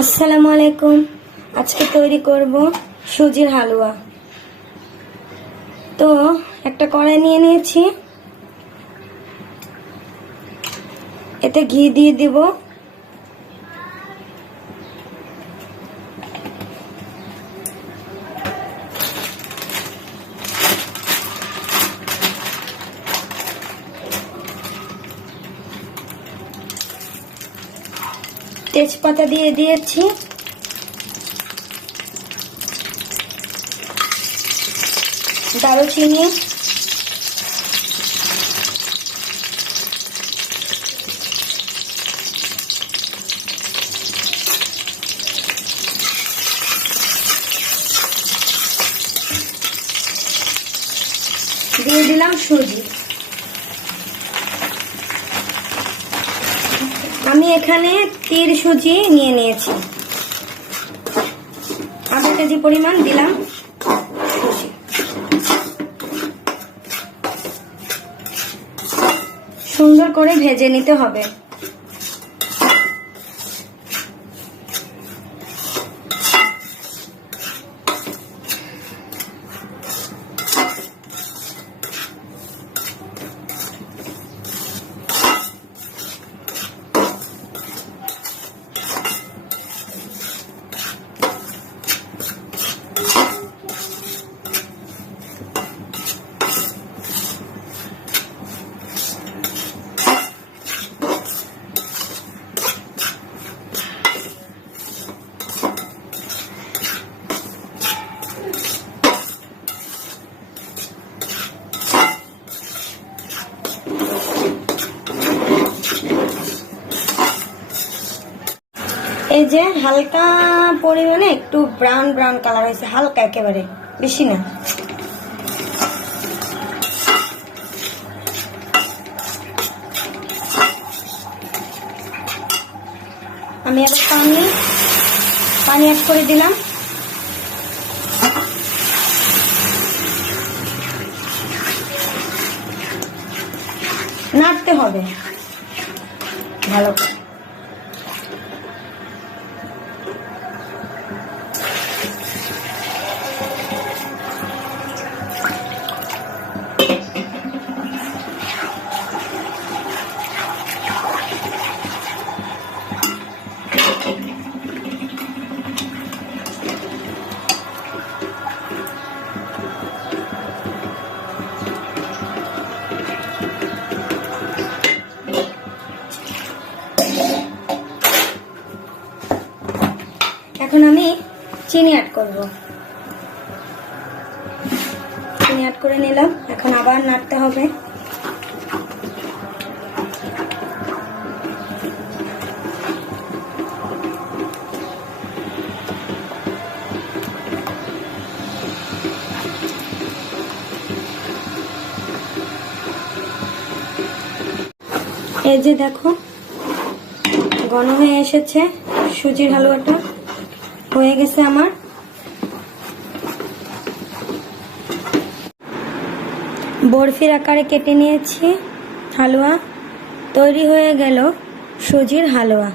আসসালামু আলাইকুম। আজকে তৈরি করব সুজির হালুয়া। তো একটা কড়াই নিয়ে নিয়েছি, এতে ঘি দিয়ে দিব। তেজপাতা দিয়ে দিয়েছি, দারুচিনি, দিয়ে দিলাম সুজি। আমি এখানে 3 সুজি নিয়ে নিয়েছি, আধা কেজি পরিমাণ দিলাম সুজি। সুন্দর করে ভেজে নিতে হবে। এই যে হালকা পরিমাণে একটু ব্রাউন ব্রাউন কালার হয়েছে, হালকা, একেবারে বেশি না। আমি আবার পানি অ্যাড করে দিলাম। নাড়তে হবে ভালো করে। এখন আমি চিনি অ্যাড করব। চিনি অ্যাড করে নিলাম, এখন আবার নাড়তে হবে। এই যে দেখো ঘন হয়ে এসেছে, সুজির হালুয়াটা হয়ে গেছে আমার। বরফির আকারে কেটে নিয়েছি হালুয়া, তৈরি হয়ে গেল সুজির হালুয়া।